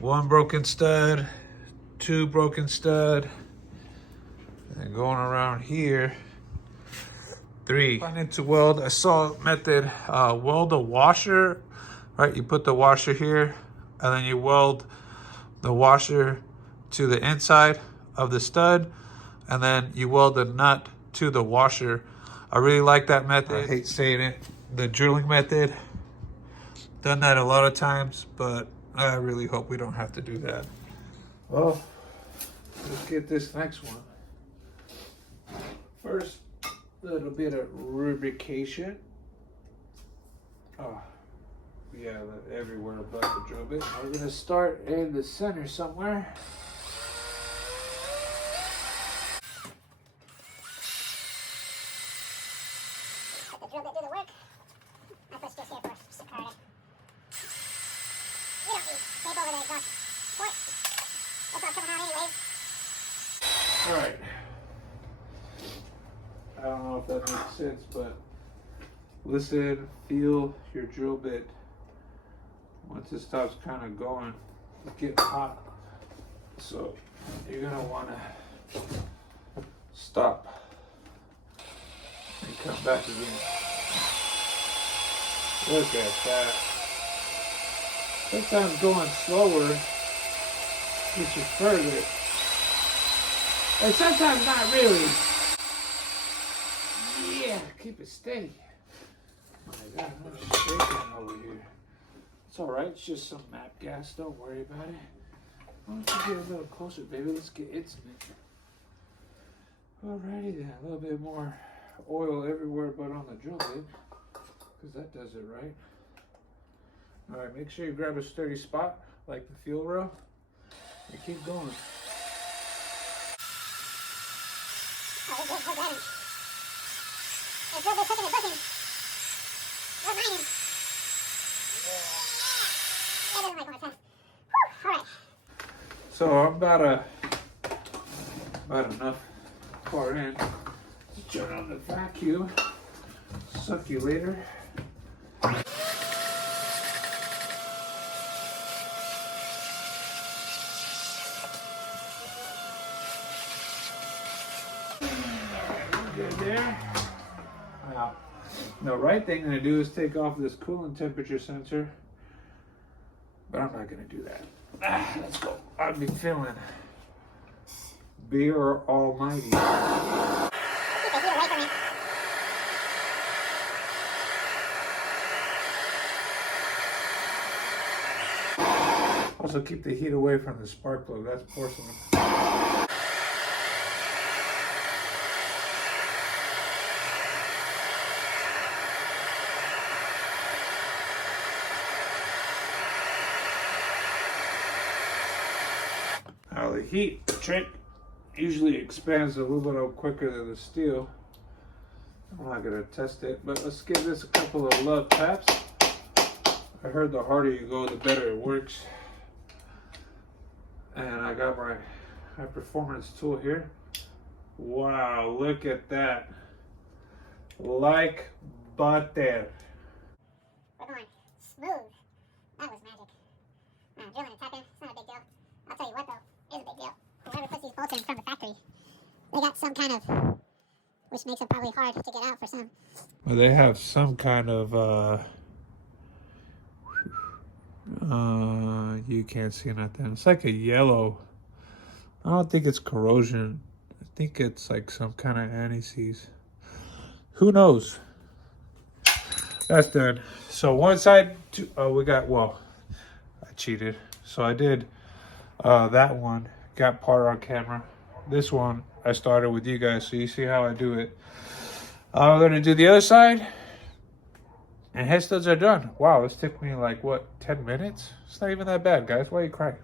One broken stud, two broken stud, and going around here, three. I need to weld. I saw a method, weld a washer, right? You put the washer here, and then you weld the washer to the inside of the stud, and then you weld the nut to the washer. I really like that method. I hate saying it, the drilling method. Done that a lot of times, but I really hope we don't have to do that. Well, let's get this next one. First, a little bit of lubrication. Oh, yeah, everywhere but the drill bit. We're gonna start in the center somewhere. Let the drill bit do the work. I push this here for security. You don't need tape over the exhaust port. It's all coming out anyways. Alright. I don't know if that makes sense, but listen, feel your drill bit. Once it stops kind of going, it's getting hot. So you're gonna wanna stop and come back again. Look at that. Sometimes going slower gets you further. And sometimes not really. Yeah, keep it steady. Oh my God, I'm shaking over here. It's alright, it's just some map gas, don't worry about it. Why don't you get a little closer, baby? Let's get intimate. Alrighty then, a little bit more oil everywhere but on the drill bit, because that does it right. Alright, make sure you grab a sturdy spot, like the fuel rail, and keep going. Oh, we're good. The drill bit's hooking and booking. We're mining. Yeah, it doesn't like when it's fast. Whew, alright. So I'm about enough far in to turn on the vacuum. Suck you later. Good there. Now, the right thing to do is take off this coolant temperature sensor, but I'm not gonna do that. Let's go. I'll be feeling beer almighty. Keep the heat away from me. Also keep the heat away from the spark plug. That's porcelain. Now the heat trick usually expands aluminum quicker than the steel. I'm not gonna test it, but let's give this a couple of love taps. I heard the harder you go, the better it works. And I got my high performance tool here. Wow, look at that. Like butter. We're going smooth. That was magic. Drilling and tapping, it's not a big deal. I'll tell you what though, is a big deal. Whoever puts these bolts in from the factory, they got some kind of, which makes it probably hard to get out for some. Well, they have some kind of, you can't see nothing. It's like a yellow. I don't think it's corrosion. I think it's like some kind of anti-seize. Who knows? That's done. So one side, we got, well, I cheated. So I did that one, got part on camera. This one, I started with you guys, so you see how I do it. I'm gonna do the other side, and head studs are done. Wow, this took me like, what, 10 minutes? It's not even that bad, guys. Why are you crying?